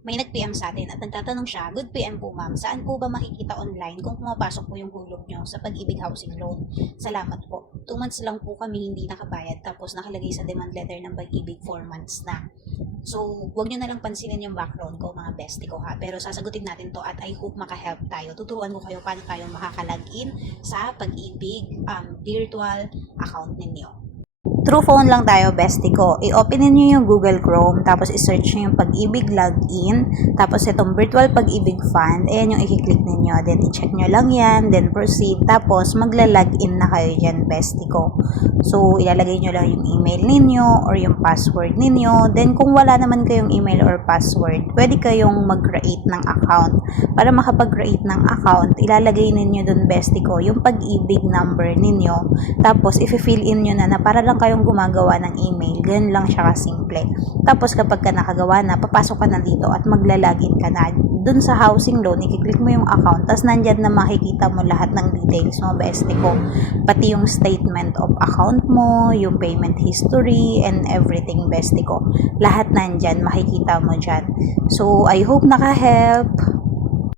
May nag-PM sa atin at nagtatanong siya, "Good PM po ma'am, saan po ba makikita online kung pumapasok po yung hulog nyo sa Pag-ibig Housing Loan? Salamat po. 2 months lang po kami hindi nakabayad tapos nakalagay sa demand letter ng Pag-ibig 4 months na." So, huwag nyo na lang pansinin yung background ko mga bestie ko ha. Pero sasagutin natin to at I hope makahelp tayo. Tuturuan ko kayo paano tayo makakalagin sa Pag-ibig virtual account ninyo. Through phone lang tayo, bestie ko. I-openin nyo yung Google Chrome, tapos i-search nyo yung Pag-ibig Login, tapos itong Virtual Pag-ibig Fund, ayan yung i-click ninyo. Then, i-check nyo lang yan, then proceed, tapos magla-login na kayo dyan, bestie ko. So, ilalagay nyo lang yung email ninyo or yung password ninyo. Then, kung wala naman kayong email or password, pwede kayong mag-create ng account. Para makapag-create ng account, ilalagay ninyo dun, bestie ko, yung Pag-ibig number ninyo. Tapos, i-fill in nyo na para lang kayong gumagawa ng email. Ganun lang siya kasimple. Tapos kapag ka nakagawa na, papasok ka na dito at maglalagin ka na. Dun sa housing loan, i-click mo yung account. Tapos nandyan na makikita mo lahat ng details mo, bestie ko. Pati yung statement of account mo, yung payment history, and everything, bestie ko. Lahat nandyan, makikita mo dyan. So, I hope naka-help.